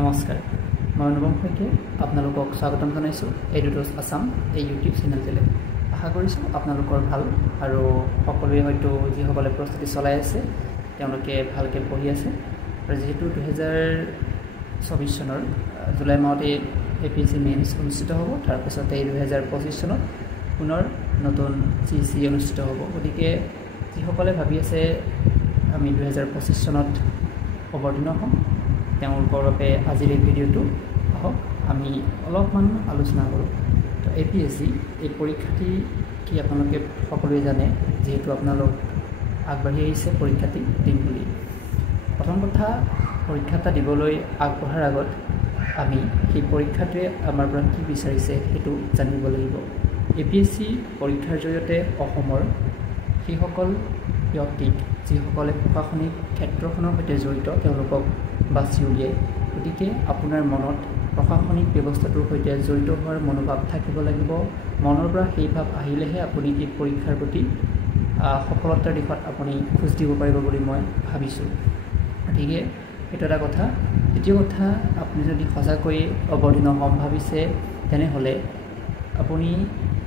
নমস্কাৰ মই অনুপম শইকীয়া আপোনালোকক স্বাগতম জনাইছোঁ এডুটছ আছাম এই ইউটিউব চেনেলটোলৈ আশা কৰিছোঁ আপোনালোকৰ ভাল আৰু সকলোৱে হয়তো যিসকলে প্ৰস্তুতি চলাই আছে তেওঁলোকে ভালকৈ পঢ়ি আছে আৰু যেহেতু 2024 চনৰ জুলাই মাহতে APSC মেইনছ অনুষ্ঠিত হ'ব তাৰপিছতে 2025 চনত পুনৰ নতুন CC অনুষ্ঠিত হ'ব গতিকে যিসকলে ভাবি আছে আমি 2025 চনত অৱতীৰ্ণ হ'ম তেওঁলোকৰ বাবে আজিৰ এই ভিডিঅ'টো আহক আমি অলপমান আলোচনা কৰোঁ তো APSC এই পৰীক্ষাটি কি আপোনালোকে সকলোৱে জানে যেহেতু আপোনালোক আগবাঢ়ি আহিছে পৰীক্ষাটি দিম বুলি প্ৰথম কথা পৰীক্ষাটা দিবলৈ আগবঢ়াৰ আগত আমি সেই পৰীক্ষাটোৱে আমাৰ পৰা কি বিচাৰিছে সেইটো জানিব লাগিব APSC পৰীক্ষাৰ জৰিয়তে অসমৰ সেইসকল ব্যক্তিক যিসকলে প্ৰশাসনিক ক্ষেত্ৰখনৰ সৈতে জড়িত তেওঁলোকক বাছি উলিয়ায় গতিকে আপোনাৰ মনত প্ৰশাসনিক ব্যৱস্থাটোৰ সৈতে জড়িত হোৱাৰ মনোভাৱ থাকিব লাগিব মনৰ পৰা সেই ভাৱ আহিলেহে আপুনি এই পৰীক্ষাৰ প্ৰতি সফলতাৰ দিশত আপুনি খোজ দিব পাৰিব বুলি মই ভাবিছোঁ গতিকে এইটো এটা কথা দ্বিতীয় কথা আপুনি যদি সঁচাকৈ অৱতীৰ্ণ হ'ম ভাবিছে তেনেহ'লে আপুনি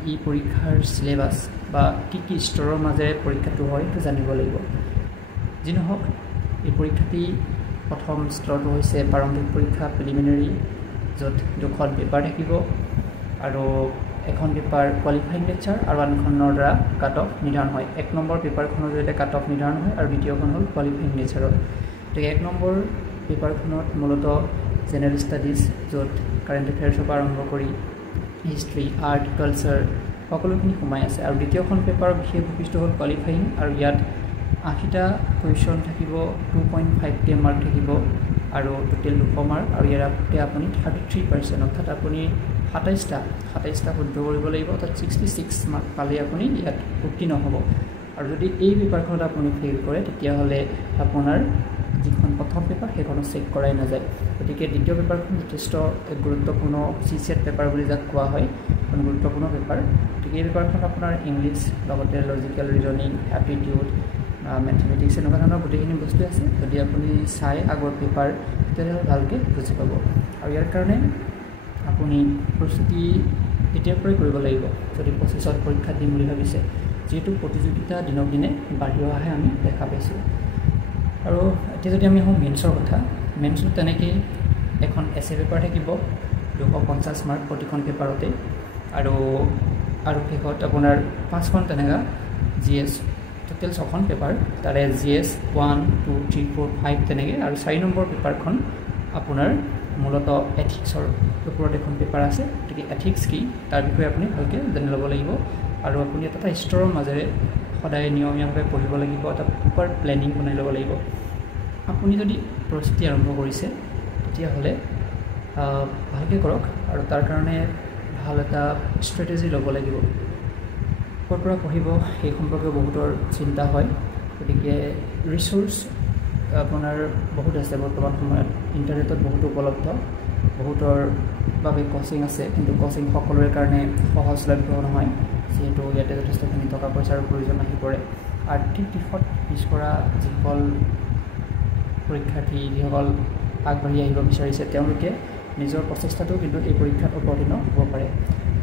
এই পৰীক্ষাৰ চিলেবাছ বা কি স্তৰৰ মাজেৰে পৰীক্ষাটো হয় সেইটো জানিব লাগিব যি নহওক এই পৰীক্ষাটি প্ৰথম স্তৰটো হৈছে প্ৰাৰম্ভিক পৰীক্ষা প্ৰিলিমিনাৰী য'ত দুখন পেপাৰ থাকিব আৰু এখন পেপাৰ কোৱালিফাইং লেকচাৰ আৰু আনখনৰ দ্বাৰা কাট অফ নিৰ্ধাৰণ হয় 1 নম্বৰ পেপাৰখনৰ জৰিয়তে কাট অফ নিৰ্ধাৰণ হয় আৰু দ্বিতীয়খন হ'ল কোৱালিফাইং লেকচাৰৰ গতিকে 1 নম্বৰ পেপাৰখনত মূলতঃ জেনেৰেল ষ্টাডিজ য'ত কাৰেণ্ট এফেয়াৰ্ছৰ পৰা আৰম্ভ কৰি হিষ্ট্ৰী আৰ্ট কালচাৰ সকলোখিনি সোমাই আছে আৰু দ্বিতীয়খন পেপাৰৰ বিশেষ বৈশিষ্ট্য হ'ল কোৱালিফাইং আৰু ইয়াত 80টা কুৱেশ্যন থাকিব 2.5 মাৰ্ক থাকিব আৰু টোটেল 200 মাৰ্ক আৰু ইয়াতে আপুনি 33% অৰ্থাৎ আপুনি 27টা শুদ্ধ কৰিব লাগিব অৰ্থাৎ 66 মাৰ্ক পালে আপুনি ইয়াত উত্তীৰ্ণ হ'ব আৰু যদি এই পেপাৰখনত আপুনি ফেইল কৰে তেতিয়াহ'লে আপোনাৰ যিখন প্ৰথম পেপাৰ সেইখনো চেক কৰাই নাযায় গতিকে দ্বিতীয় পেপাৰখন যথেষ্ট গুৰুত্বপূৰ্ণ CSAT পেপাৰ বুলি যাক কোৱা হয় এখন গুৰুত্বপূৰ্ণ পেপাৰ গতিকে এই পেপাৰখন আপোনাৰ ইংলিছ লগতে লজিকেল ৰিজনিং এপ্টিটিউড মেথমেটিক্স এনেকুৱা ধৰণৰ গোটেইখিনি বস্তু আছে যদি আপুনি চাই আগৰ পেপাৰ তেতিয়াহ'লে ভালকৈ বুজি পাব আৰু ইয়াৰ কাৰণে আপুনি প্ৰস্তুতি এতিয়াৰ পৰাই কৰিব লাগিব যদি 25ত পৰীক্ষা দিম বুলি ভাবিছে যিহেতু প্ৰতিযোগিতা দিনক দিনে বাঢ়ি অহাহে আমি দেখা পাইছোঁ আৰু এতিয়া যদি আমি আহোঁ মেইনছৰ কথা মেইনছত তেনেকৈ এখন এছে পেপাৰ থাকিব 250 মাৰ্ক প্ৰতিখন পেপাৰতে আৰু শেষত আপোনাৰ 5খন তেনেকুৱা GS টোটেল 6খন পেপাৰ তাৰে GS 1 2 3 4 5 তেনেকৈ আৰু 4 নম্বৰ পেপাৰখন আপোনাৰ মূলতঃ এথিক্সৰ ওপৰত এখন পেপাৰ আছে গতিকে এথিক্স কি তাৰ বিষয়ে আপুনি ভালকৈ জানি ল'ব লাগিব আৰু আপুনি এটা স্তৰৰ মাজেৰে সদায় নিয়মীয়াভাৱে পঢ়িব লাগিব এটা প্ৰপাৰ প্লেনিং বনাই ল'ব লাগিব আপুনি যদি প্ৰস্তুতি আৰম্ভ কৰিছে তেতিয়াহ'লে ভালকৈ কৰক আৰু তাৰ কাৰণে ভাল এটা ষ্ট্ৰেটেজি ল'ব লাগিব ক'ৰ পৰা পঢ়িব সেই সম্পৰ্কে বহুতৰ চিন্তা হয় গতিকে ৰিচোৰ্চ আপোনাৰ বহুত আছে বৰ্তমান সময়ত ইণ্টাৰনেটত বহুতো উপলব্ধ বহুতৰ বাবে কোচিং আছে কিন্তু কোচিং সকলোৰে কাৰণে সহজলভ্য নহয় যিহেতু ইয়াতে যথেষ্টখিনি টকা পইচাৰ প্ৰয়োজন আহি পৰে আৰ্থিক দিশত পিছপৰা যিসকল পৰীক্ষাৰ্থী যিসকল আগবাঢ়ি আহিব বিচাৰিছে তেওঁলোকে নিজৰ প্ৰচেষ্টাটো কিন্তু এই পৰীক্ষাত অৱতীৰ্ণ হ'ব পাৰে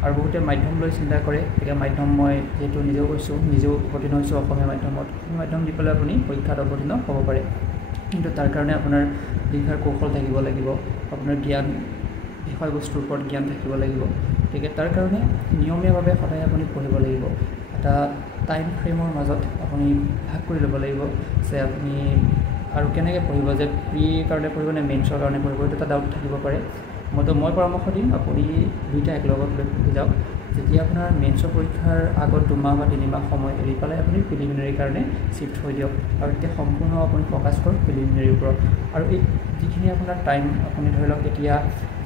আৰু বহুতে মাধ্যম লৈ চিন্তা কৰে গতিকে মাধ্যম মই যিহেতু নিজেও কৈছোঁ নিজেও অৱতীৰ্ণ হৈছোঁ অসমীয়া মাধ্যমত মাধ্যম দি পেলাই আপুনি পৰীক্ষাত অৱতীৰ্ণ হ'ব পাৰে কিন্তু তাৰ কাৰণে আপোনাৰ লিখাৰ কৌশল থাকিব লাগিব আপোনাৰ জ্ঞান বিষয়বস্তুৰ ওপৰত জ্ঞান থাকিব লাগিব গতিকে তাৰ কাৰণে নিয়মীয়াভাৱে সদায় আপুনি পঢ়িব লাগিব এটা টাইম ফ্ৰেমৰ মাজত আপুনি ভাগ কৰি ল'ব লাগিব যে আপুনি আৰু কেনেকৈ পঢ়িব যে প্ৰিৰ কাৰণে পঢ়িব নে মেইনছৰ কাৰণে পঢ়িব এইটো এটা ডাউট থাকিব পাৰে মই পৰামৰ্শ দিম আপুনি দুইটা একলগত লৈ পঢ়ি যাওক যেতিয়া আপোনাৰ মেইনছৰ পৰীক্ষাৰ আগত 2 মাহ বা 3 মাহ সময় এৰি পেলাই আপুনি প্ৰিলিমিনাৰীৰ কাৰণে শ্বিফ্ট হৈ দিয়ক আৰু এতিয়া সম্পূৰ্ণ আপুনি ফ'কাছ কৰক প্ৰিলিমিনাৰীৰ ওপৰত আৰু এই যিখিনি আপোনাৰ টাইম আপুনি ধৰি লওক এতিয়া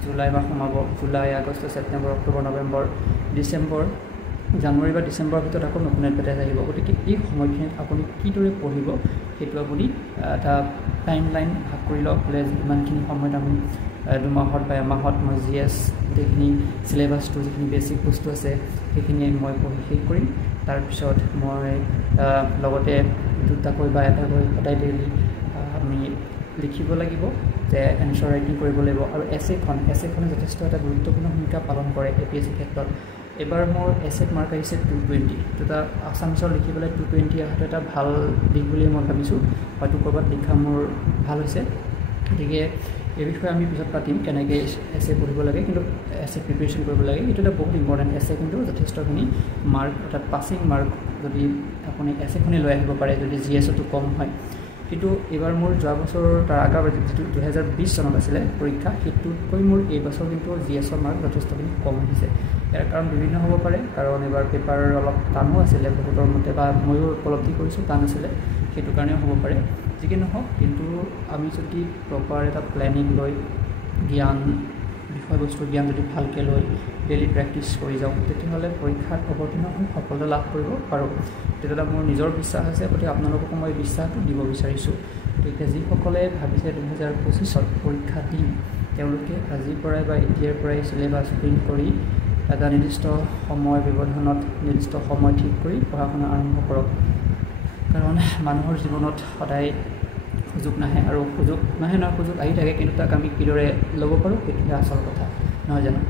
জুলাই মাহ সোমাব জুলাই আগষ্ট ছেপ্টেম্বৰ অক্টোবৰ নৱেম্বৰ ডিচেম্বৰ জানুৱাৰী বা ডিচেম্বৰৰ ভিতৰত আকৌ নতুন এডভাৰটাইজ আহিব গতিকে এই সময়খিনিত আপুনি কিদৰে পঢ়িব সেইটো আপুনি এটা টাইম লাইন ভাগ কৰি লওক বোলে ইমানখিনি সময়ত আমি 2 মাহত বা এমাহত মই GS গোটেইখিনি চিলেবাছটো যিখিনি বেছিক বস্তু আছে সেইখিনি মই পঢ়ি শেষ কৰিম তাৰপিছত মই লগতে 2টাকৈ বা 1টাকৈ সদায় ডেইলি আমি লিখিব লাগিব যে এনচাৰ ৰাইটিং কৰিব লাগিব আৰু এছেখনে যথেষ্ট এটা গুৰুত্বপূৰ্ণ ভূমিকা পালন কৰে APSC ক্ষেত্ৰত এবাৰ মোৰ এছেত মাৰ্ক আহিছে 220 এটা আছামিছৰ লিখি পেলাই 220 অহাটো এটা ভাল দিশ বুলি মই ভাবিছোঁ হয়তো ক'ৰবাত লিখা মোৰ ভাল হৈছে গতিকে এই বিষয়ে আমি পিছত পাতিম কেনেকৈ এছে পঢ়িব লাগে কিন্তু এছে প্ৰিপাৰেশ্যন কৰিব লাগে এইটো এটা বহুত ইম্পৰ্টেণ্ট এছে কিন্তু যথেষ্টখিনি মাৰ্ক অৰ্থাৎ পাছিং মাৰ্ক যদি আপুনি এছেখনে লৈ আহিব পাৰে যদি GSটো কম হয় কিন্তু এইবাৰ মোৰ যোৱা বছৰ তাৰ আগৰ যিটো 2020 চনত আছিলে পৰীক্ষা সেইটোতকৈ মোৰ এই বছৰ কিন্তু GSৰ মাৰ্ক যথেষ্টখিনি কম আহিছে ইয়াৰ কাৰণ বিভিন্ন হ'ব পাৰে কাৰণ এবাৰ পেপাৰ অলপ টানো আছিলে বহুতৰ মতে বা ময়ো উপলব্ধি কৰিছোঁ টান আছিলে সেইটো কাৰণেও হ'ব পাৰে যিকি নহওক কিন্তু আমি যদি প্ৰপাৰ এটা প্লেনিং লৈ জ্ঞান বিষয়বস্তু জ্ঞান যদি ভালকৈ লৈ ডেইলি প্ৰেক্টিছ কৰি যাওঁ তেতিয়াহ'লে পৰীক্ষাত অৱতীৰ্ণ হৈ সফলতা লাভ কৰিব পাৰোঁ তেতিয়া মোৰ নিজৰ বিশ্বাস আছে গতিকে আপোনালোককো মই বিশ্বাসটো দিব বিচাৰিছোঁ গতিকে যিসকলে ভাবিছে 2025ত পৰীক্ষা দিম তেওঁলোকে আজিৰ পৰাই বা এতিয়াৰ পৰাই চিলেবাছ প্ৰিণ্ট কৰি এটা নিৰ্দিষ্ট সময় ব্যৱধানত নিৰ্দিষ্ট সময় ঠিক কৰি পঢ়া শুনা আৰম্ভ কৰক কাৰণ মানুহৰ জীৱনত সদায় সুযোগ নাহে আৰু সুযোগ আহি থাকে কিন্তু তাক আমি কিদৰে ল'ব পাৰোঁ সেইটোহে আচল কথা নহয় জানো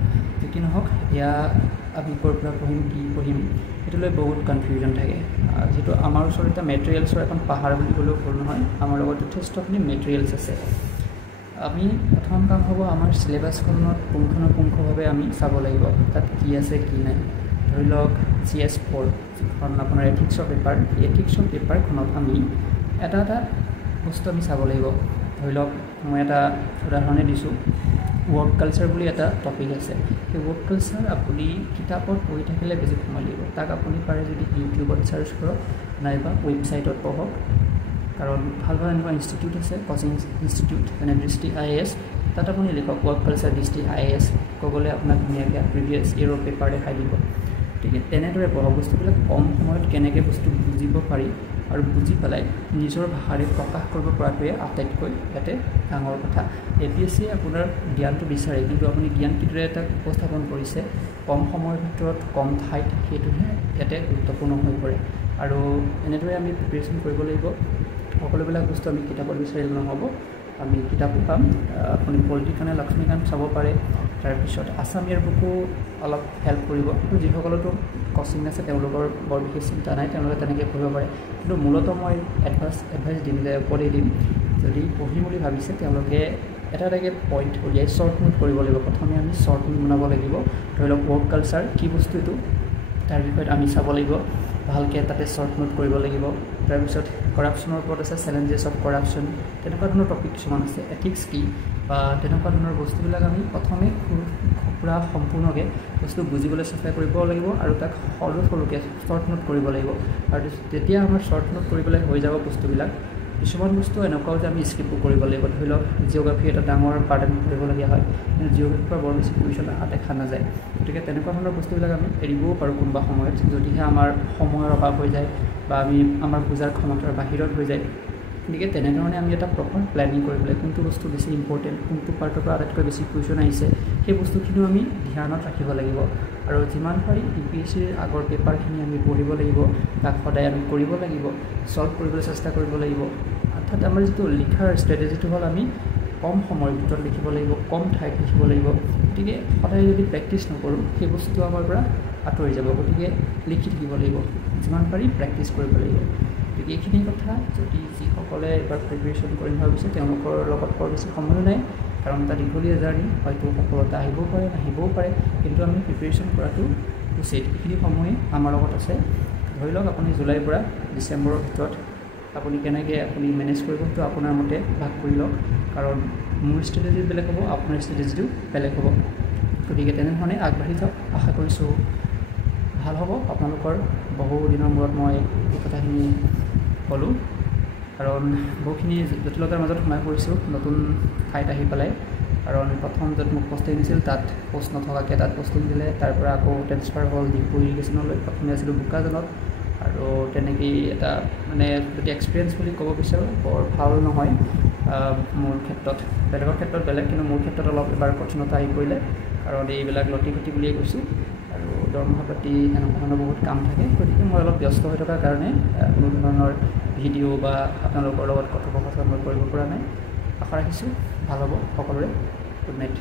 যি নহওক এয়া আমি ক'ৰ পৰা পঢ়িম কি পঢ়িম সেইটো লৈ বহুত কনফিউজন থাকে যিটো আমাৰ ওচৰত এটা মেটেৰিয়েলছৰ এখন পাহাৰ বুলি ক'লেও ভুল নহয় আমাৰ লগত যথেষ্টখিনি মেটেৰিয়েলছ আছে আমি প্ৰথম কাম হ'ব আমাৰ চিলেবাছখনত পুংখানুপুংখভাৱে আমি চাব লাগিব তাত কি আছে কি নাই ধৰি লওক GS4 যিখন আপোনাৰ এথিক্সৰ পেপাৰ এই এথিক্সৰ পেপাৰখনত আমি এটা বস্তু আমি চাব লাগিব ধৰি লওক মই এটা উদাহৰণে দিছোঁ ৱৰ্ক কালচাৰ বুলি এটা টপিক আছে সেই ৱৰ্ক কালচাৰ আপুনি কিতাপত পঢ়ি থাকিলে বেছি সময় লাগিব তাক আপুনি পাৰে যদি ইউটিউবত চাৰ্চ কৰক নাইবা ৱেবছাইটত পঢ়ক কাৰণ ভাল এনেকুৱা ইনষ্টিটিউট আছে কোচিং ইনষ্টিটিউট যেনে দৃষ্টি IAS তাত আপুনি লিখক ৱৰ্ক কালচাৰ দৃষ্টি IAS ক'বলৈ আপোনাক ধুনীয়াকৈ প্ৰিভিয়াছ ইয়েৰৰ পেপাৰ দেখাই দিব গতিকে তেনেদৰে পঢ়া বস্তুবিলাক কম সময়ত কেনেকৈ বস্তু বুজিব পাৰি আৰু বুজি পেলাই নিজৰ ভাষাৰে প্ৰকাশ কৰিব পৰাটোৱে আটাইতকৈ ইয়াতে ডাঙৰ কথা APSC আপোনাৰ জ্ঞানটো বিচাৰে কিন্তু আপুনি জ্ঞান কিদৰে এটা উপস্থাপন কৰিছে কম সময়ৰ ভিতৰত কম ঠাইত সেইটোহে ইয়াতে গুৰুত্বপূৰ্ণ হৈ পৰে আৰু এনেদৰে আমি প্ৰিপাৰেশ্যন কৰিব লাগিব সকলোবিলাক বস্তু আমি কিতাপত বিচাৰিলে নহ'ব আমি কিতাপো পাম আপুনি পলিটিকানে লক্ষ্মীকান্ত চাব পাৰে তাৰপিছত আছামীয়াৰ বুকো অলপ হেল্প কৰিব আৰু যিসকলতো কোচিং আছে তেওঁলোকৰ বৰ বিশেষ চিন্তা নাই তেওঁলোকে তেনেকৈ পঢ়িব পাৰে কিন্তু মূলতঃ মই এডভাইচ দিম যে উপদেশ দিম যদি পঢ়িম বুলি ভাবিছে তেওঁলোকে এটাকে পইণ্ট উলিয়াই শ্বৰ্ট নোট কৰিব লাগিব প্ৰথমে আমি শ্বৰ্ট নোট বনাব লাগিব ধৰি লওক ৱৰ্ক কালচাৰ কি বস্তু এইটো তাৰ বিষয়ত আমি চাব লাগিব ভালকৈ তাতে শ্বৰ্ট নোট কৰিব লাগিব তাৰপিছত কৰাপশ্যনৰ ওপৰত আছে চেলেঞ্জেছ অফ কৰাপশ্যন তেনেকুৱা ধৰণৰ টপিক কিছুমান আছে এথিক্স কি বা তেনেকুৱা ধৰণৰ বস্তুবিলাক আমি প্ৰথমে পুৰা সম্পূৰ্ণকৈ বস্তু বুজিবলৈ চেষ্টা কৰিব লাগিব আৰু তাক সৰুকৈ শ্বৰ্ট নোট কৰিব লাগিব আৰু তেতিয়া আমাৰ শ্বৰ্ট নোট কৰিবলৈ হৈ যাব বস্তুবিলাক কিছুমান বস্তু এনেকুৱাও যে আমি স্কিপো কৰিব লাগিব ধৰি লওক জিঅ'গ্ৰাফি এটা ডাঙৰ পাৰ্ট আমি কৰিবলগীয়া হয় কিন্তু জিঅ'গ্ৰাফিৰ পৰা বৰ বেছি কুৱেশ্যন দেখা নাযায় গতিকে তেনেকুৱা ধৰণৰ বস্তুবিলাক আমি এৰিবও পাৰোঁ কোনোবা সময়ত যদিহে আমাৰ সময়ৰ অভাৱ হৈ যায় বা আমাৰ বুজাৰ ক্ষমতাৰ বাহিৰত হৈ যায় গতিকে তেনেধৰণে আমি এটা প্ৰপাৰ প্লেনিং কৰিব লাগে কোনটো বস্তু বেছি ইম্পৰ্টেণ্ট কোনটো পাৰ্টৰ পৰা আটাইতকৈ বেছি কুৱেশ্যন আহিছে সেই বস্তুখিনিও আমি ধ্যানত ৰাখিব লাগিব আৰু যিমান পাৰি UPSCৰ আগৰ পেপাৰখিনি আমি পঢ়িব লাগিব তাক সদায় আমি কৰিব লাগিব ছল্ভ কৰিবলৈ চেষ্টা কৰিব লাগিব অৰ্থাৎ আমাৰ যিটো লিখাৰ ষ্ট্ৰেটেজিটো হ'ল আমি কম সময়ৰ ভিতৰত লিখিব লাগিব কম ঠাইত লিখিব লাগিব গতিকে সদায় যদি প্ৰেক্টিছ নকৰোঁ সেই বস্তু আমাৰ পৰা আঁতৰি যাব গতিকে লিখি থাকিব লাগিব যিমান পাৰি প্ৰেক্টিছ কৰিব লাগিব গতিকে এইখিনি কথা যদি যিসকলে এইবাৰ প্ৰিপাৰেশ্যন কৰিম ভাবিছে তেওঁলোকৰ লগত বৰ বেছি সময়ো নাই কাৰণ এটা দীঘলীয়া জাৰ্ণি হয়তো সফলতা আহিবও পাৰে নাহিবও পাৰে কিন্তু আমি প্ৰিপাৰেশ্যন কৰাটো উচিত এইখিনি সময়ে আমাৰ লগত আছে ধৰি লওক আপুনি জুলাইৰ পৰা ডিচেম্বৰৰ ভিতৰত আপুনি কেনেকৈ আপুনি মেনেজ কৰিব সেইটো আপোনাৰ মতে ভাগ কৰি লওক কাৰণ মোৰ ষ্ট্ৰেটেজি বেলেগ হ'ব আপোনাৰ ষ্ট্ৰেটেজিটো বেলেগ হ'ব গতিকে তেনেধৰণে আগবাঢ়ি যাওক আশা কৰিছোঁ ভাল হ'ব আপোনালোকৰ বহু দিনৰ মূৰত মই এই কথাখিনি ক'লোঁ কাৰণ বহুখিনি জটিলতাৰ মাজত সোমাই পৰিছোঁ নতুন ঠাইত আহি পেলাই কাৰণ প্ৰথম য'ত মোক পষ্টিং দিছিল তাত পোষ্ট নথকাকৈ তাত পষ্টিং দিলে তাৰ পৰা আকৌ ট্ৰেন্সফাৰ হ'ল ডিপু ইৰিগেশ্যনলৈ প্ৰথমে আছিলোঁ বোকাজানত আৰু তেনেকেই এটা মানে যদি এক্সপিৰিয়েঞ্চ বুলি ক'ব বিচাৰোঁ বৰ ভাল নহয় মোৰ ক্ষেত্ৰত বেলেগৰ ক্ষেত্ৰত বেলেগ কিন্তু মোৰ ক্ষেত্ৰত অলপ এবাৰ কঠিনতা আহি পৰিলে কাৰণ এইবিলাক লটি ঘটি বুলিয়ে কৈছোঁ আৰু দৰমহা পাতি এনেকুৱা ধৰণৰ বহুত কাম থাকে গতিকে মই অলপ ব্যস্ত হৈ থকাৰ কাৰণে কোনো ধৰণৰ ভিডিঅ' বা আপোনালোকৰ লগত কথোপকথন মই কৰিব পৰা নাই আশা ৰাখিছোঁ ভাল হ'ব সকলোৰে। Good night.